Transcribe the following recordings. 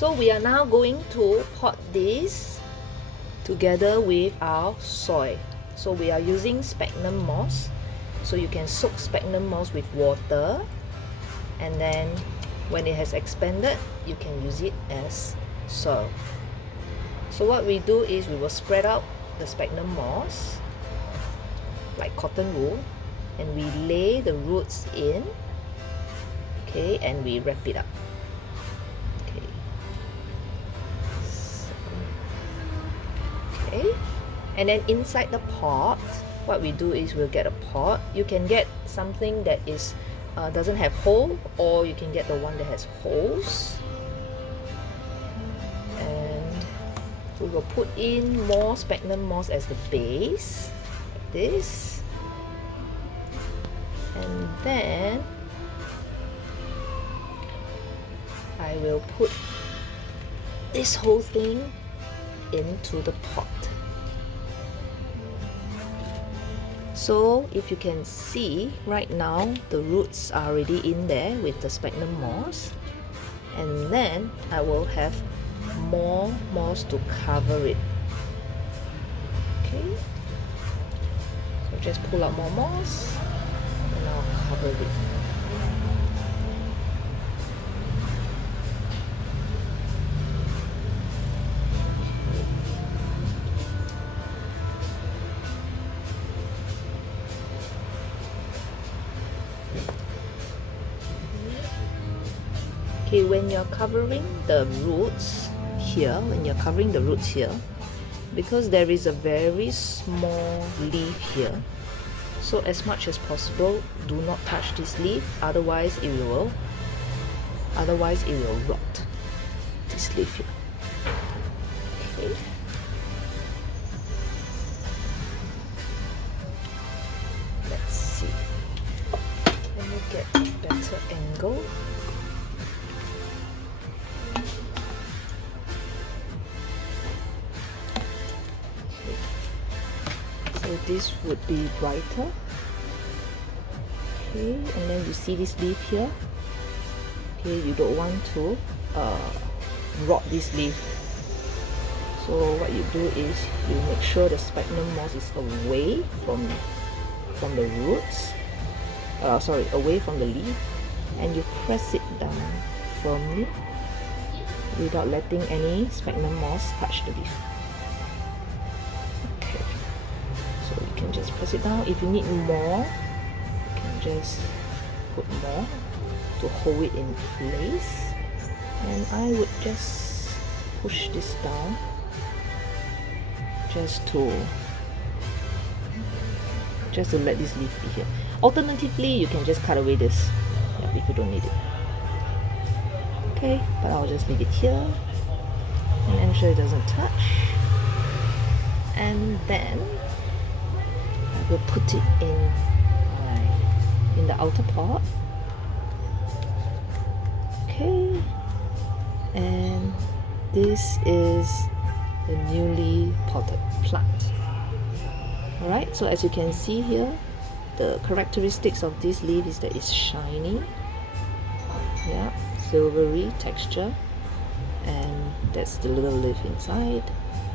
So we are now going to pot this together with our soil. So we are using sphagnum moss. So you can soak sphagnum moss with water, and then when it has expanded, you can use it as soil. So what we do is we will spread out the sphagnum moss like cotton wool, and we lay the roots in, okay, and we wrap it up. Okay. Okay, and then inside the pot, what we do is we'll get a pot. You can get something that is doesn't have hole, or you can get the one that has holes. And we will put in more sphagnum moss as the base, like this. And then I will put this whole thing into the pot. So if you can see right now, the roots are already in there with the sphagnum moss, and then I will have more moss to cover it. Okay, so just pull out more moss and I'll cover it. Okay, when you're covering the roots here, because there is a very small leaf here, so as much as possible, do not touch this leaf, otherwise it will rot. This leaf here. Okay. Let's see. Let me get a better angle. So this would be brighter. Okay, and then you see this leaf here. Okay, you don't want to rot this leaf. So what you do is you make sure the sphagnum moss is away from the roots. Away from the leaf, and you press it down firmly without letting any sphagnum moss touch the leaf. You can just press it down. If you need more, you can just put more to hold it in place. And I would just push this down just to let this leaf be here. Alternatively, you can just cut away this if you don't need it. Okay, but I'll just leave it here and ensure it doesn't touch. And then we'll put it in the outer pot. Okay, and this is the newly potted plant. Alright, so as you can see here, the characteristics of this leaf is that it's shiny, yeah, silvery texture, and that's the little leaf inside.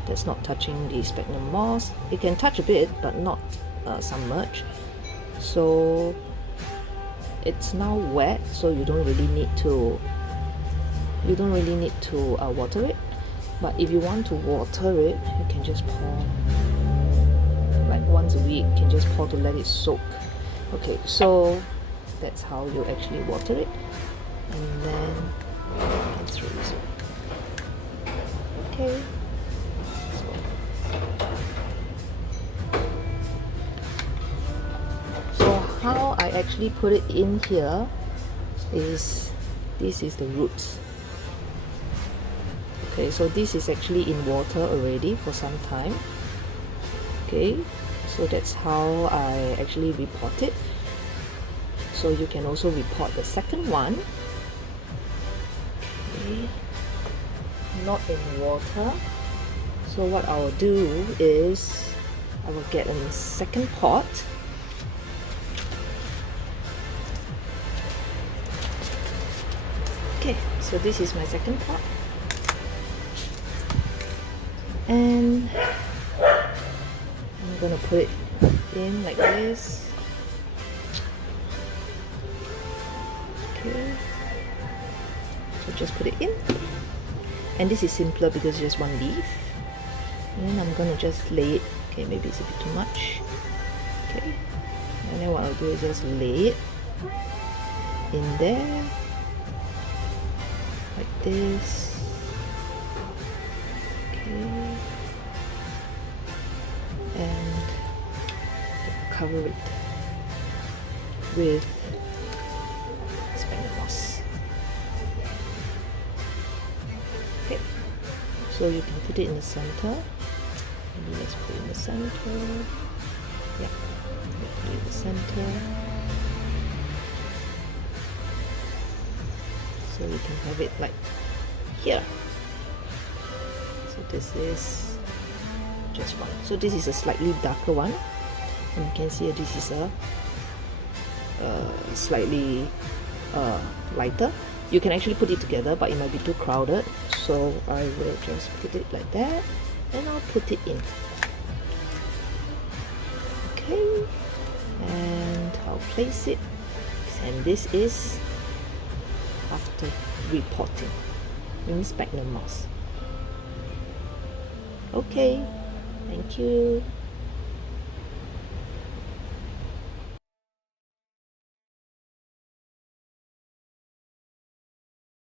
That's not touching the sphagnum moss. It can touch a bit, but not submerged. So it's now wet, so you don't really need to water it. But if you want to water it, you can just pour, like once a week, you can just pour to let it soak. Okay, so that's how you actually water it, and then you can throw this in. Okay. How I actually put it in here is, this is the roots. Okay, so this is actually in water already for some time. Okay, so that's how I actually repot it. So you can also repot the second one. Okay, not in water. So what I will do is I will get a second pot. Okay, so this is my second pot. And I'm gonna put it in like this. Okay, so just put it in, and this is simpler because it's just one leaf. And then I'm gonna just lay it. Okay, maybe it's a bit too much. Okay, and then what I'll do is just lay it in there like this. Okay, and cover it with speckled moss. Okay, so you can put it in the center. Maybe let's put it in the center. Yeah, put it in the center. So you can have it like here. So this is just one. So this is a slightly darker one, and you can see this is a slightly lighter. You can actually put it together, but it might be too crowded, so I will just put it like that, and I'll put it in. Okay, and I'll place it, and this is after repotting, means speckled moss. Okay, thank you.